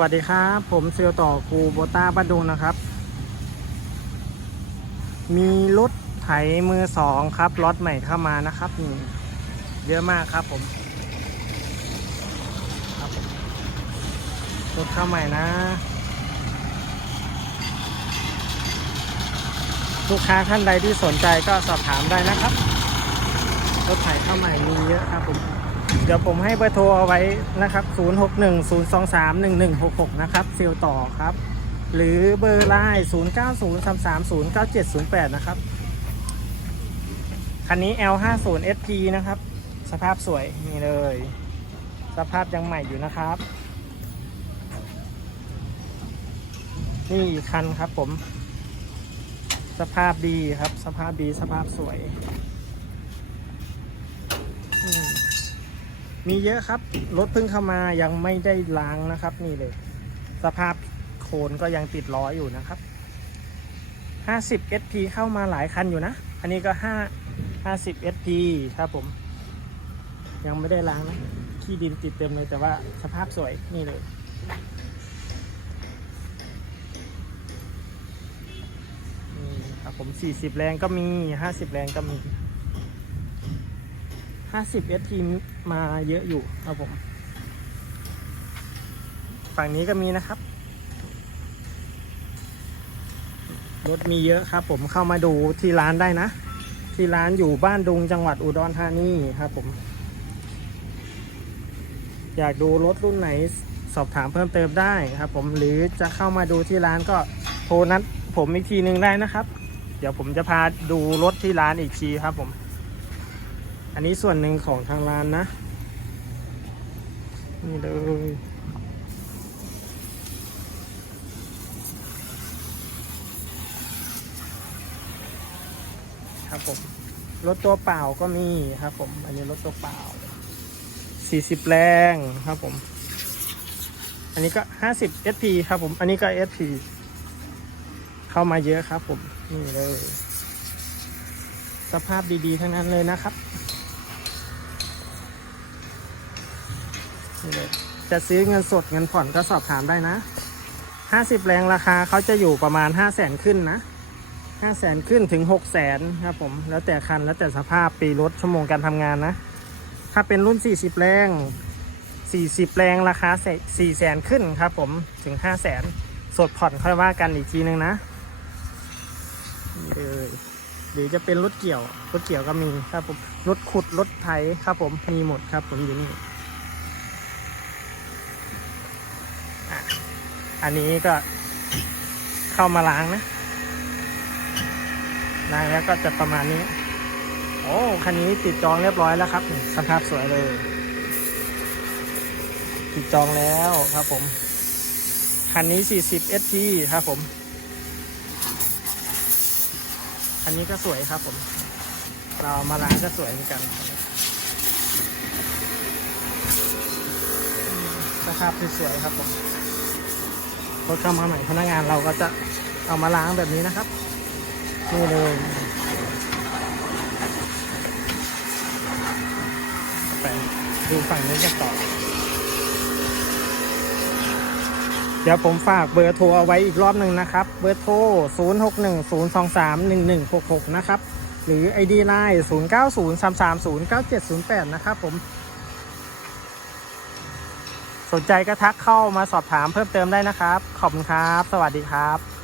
วัสดีครับ ผมเซียวต่อคูโบต้าบ้านดุงนะครับ มีรถไถมือสองครับล็อตใหม่เข้ามานะครับนี่เยอะมากครับผมครับผมรถเข้าใหม่นะ ลูกค้าท่านใดที่สนใจก็สอบถามได้นะครับ รถไถเข้าใหม่มีเยอะครับผม เดี๋ยวผมให้เบอร์โทรเอาไว้นะครับ 0610231166 นะครับเซลต่อครับ หรือเบอร์ไลน์0903309708 นะครับ คันนี้ L50 SP นะครับ สภาพสวยนี่เลย สภาพยังใหม่อยู่นะครับ นี่อีกคันครับผม สภาพดีครับ สภาพดี สภาพสวยอืม มีเยอะครับ รถเพิ่งเข้ามายังไม่ได้ล้างนะครับ นี่เลย สภาพโคนก็ยังติดล้ออยู่นะครับ 50 SP เข้ามาหลายคันอยู่นะ อันนี้ก็ 5 50 SP ครับผม ยังไม่ได้ล้างนะขี้ดินติดเต็มเลยแต่ว่าสภาพสวยนี่เลยนี่ครับผม 40 แรงก็มี 50 แรงก็มี 50 SP มาเยอะอยู่ครับผม ฝั่งนี้ก็มีนะครับ รถมีเยอะครับผมเข้ามาดูที่ร้านได้นะ ที่ร้านอยู่บ้านดุงจังหวัดอุดรธานีครับผม อยากดูรถรุ่นไหนสอบถามเพิ่มเติมได้ครับผมหรือจะเข้ามาดูที่ร้านก็โทรนัดผมอีกทีหนึ่งได้นะครับ เดี๋ยวผมจะพาดูรถที่ร้านอีกทีครับผม อันนี้ส่วนหนึ่งของทางร้านนะ นี่เลยครับผมรถตัวเปล่าก็มีครับผม อันนี้รถตัวเปล่า 40 แรงครับผม อันนี้ก็ 50 SP ครับผม อันนี้ก็ SP เข้ามาเยอะครับผม นี่เลย สภาพดีๆ ทั้งนั้นเลยนะครับ นี่เลยจะซื้อเงินสดเงินผ่อนก็สอบถามได้นะ 50 แรงราคาเขาจะอยู่ประมาณ 5 0 0แสนขึ้นนะ5 0 0แสนขึ้นถึง 6 0แสนครับผม แล้วแต่คันแล้วแต่สภาพปีรถชั่วโมงการทำงานนะ ถ้าเป็นรุ่น 40 แรง 40 แรงราคา4 0แสนขึ้นครับผมถึง 5 0 0แสนสดผ่อนค่อยว่ากันอีกทีนึงนะเลยหรือจะเป็นรถเกี่ยว รถเกี่ยวก็มีครับผม รถขุด รถไถครับผม มีหมดครับผมอยู่นี่ อะ อันนี้ก็เข้ามาล้างนะ ล้างแล้วก็จะประมาณนี้ โอ้คันนี้ติดจองเรียบร้อยแล้วครับสภาพสวยเลย ติดจองแล้วครับผม คันนี้ 40 SP ครับผม คันนี้ก็สวยครับผม เรามาล้างก็สวยเหมือนกันสภาพสวยๆครับผม รถเข้ามาใหม่พนักงานเราก็จะเอามาล้างแบบนี้นะครับนี่เลยไปดูฝั่งนี้กันต่อ เดี๋ยวผมฝากเบอร์โทรเอาไว้อีกรอบหนึ่งนะครับ เบอร์โทร 0610231166 นะครับ หรือ ID Line 0903309708 นะครับผม สนใจก็ทักเข้ามาสอบถามเพิ่มเติมได้นะครับ ขอบคุณครับ สวัสดีครับ